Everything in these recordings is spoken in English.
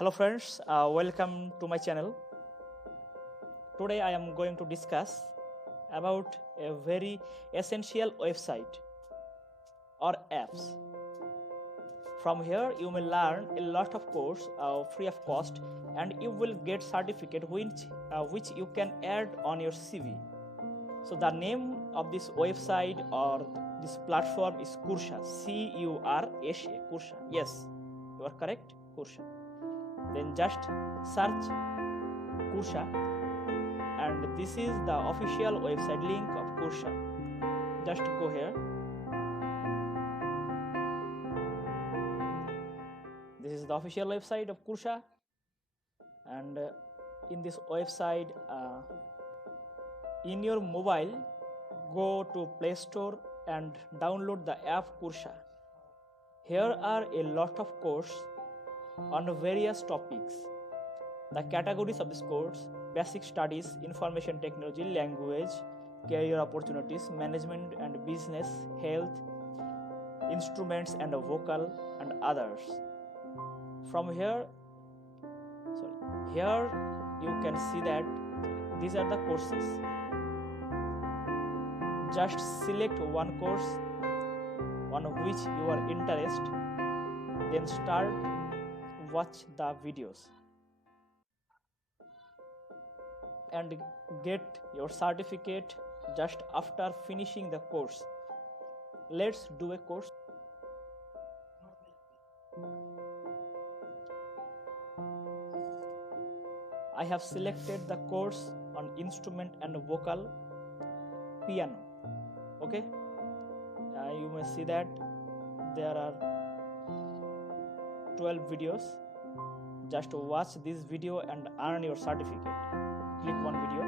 Hello friends, welcome to my channel. Today I am going to discuss about a very essential website or apps. From here you may learn a lot of course free of cost, and you will get certificate which you can add on your CV. So the name of this website or this platform is Cursa, C-U-R-S-A, Cursa. Yes, you are correct, Cursa. Then just search Cursa, and this is the official website link of Cursa. Just go here. This is the official website of Cursa, and in this website, in your mobile, go to Play Store and download the app Cursa. Here are a lot of courses on various topics. The categories of this course: basic studies, information technology, language, career opportunities, management and business, health, instruments and vocal, and others. From here, you can see that these are the courses. Just select one course on which you are interested, then start watch the videos and get your certificate just after finishing the course. Let's do a course. I have selected the course on instrument and vocal piano. Okay, you may see that there are 12 videos. Just watch this video and earn your certificate. Click one video.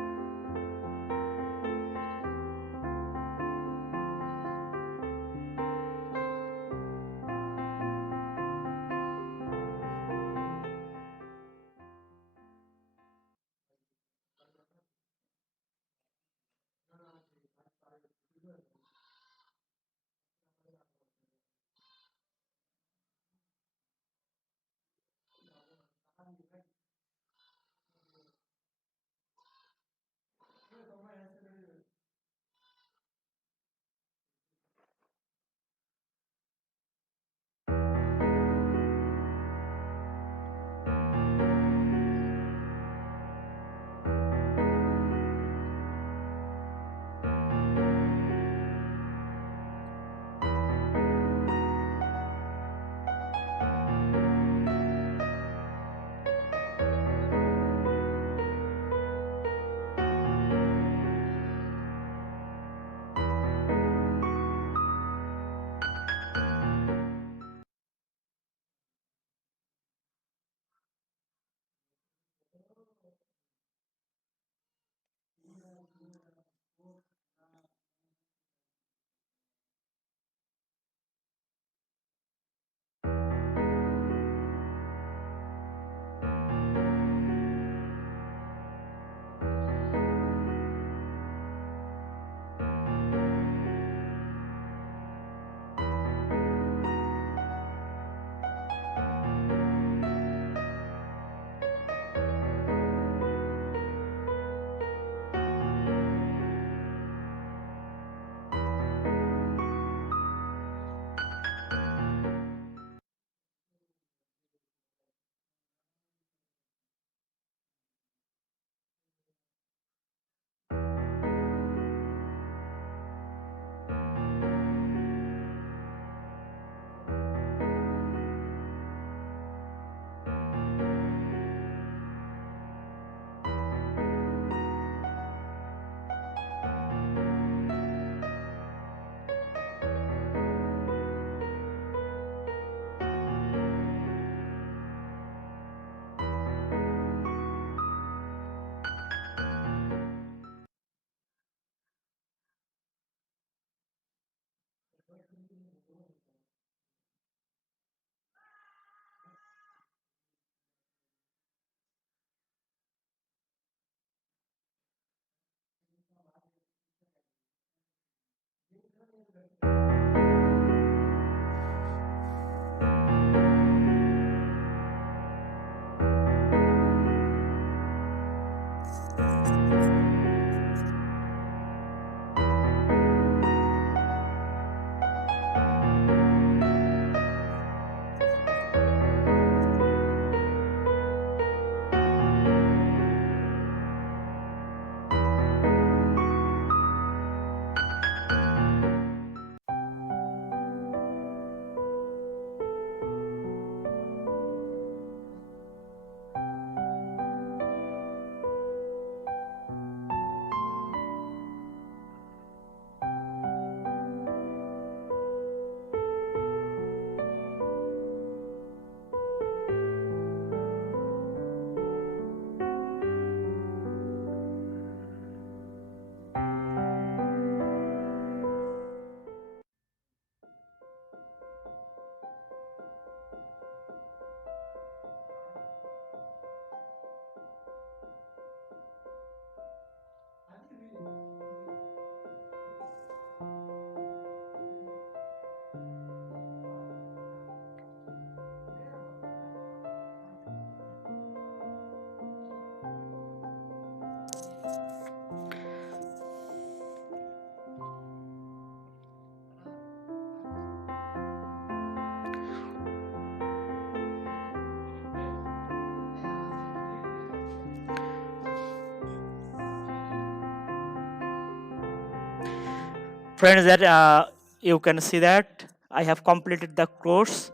Friends, that you can see that I have completed the course,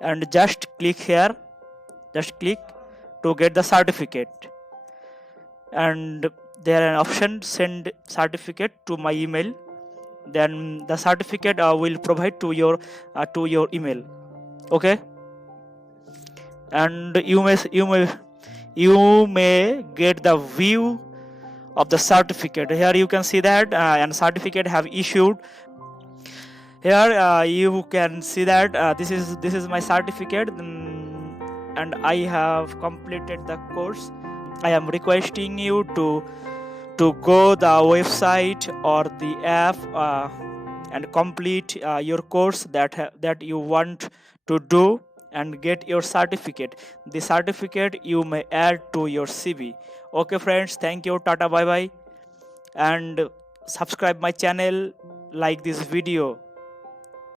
and just click here, just click to get the certificate, and there an option send certificate to my email. Then the certificate will provide to your email. Okay, and you may get the view of the certificate. Here you can see that and certificate have issued. Here you can see that this is my certificate, and I have completed the course. I am requesting you to go the website or the app and complete your course that you want to do and get your certificate. The certificate you may add to your CV. Okay friends, thank you, tata, bye bye, and subscribe my channel, like this video.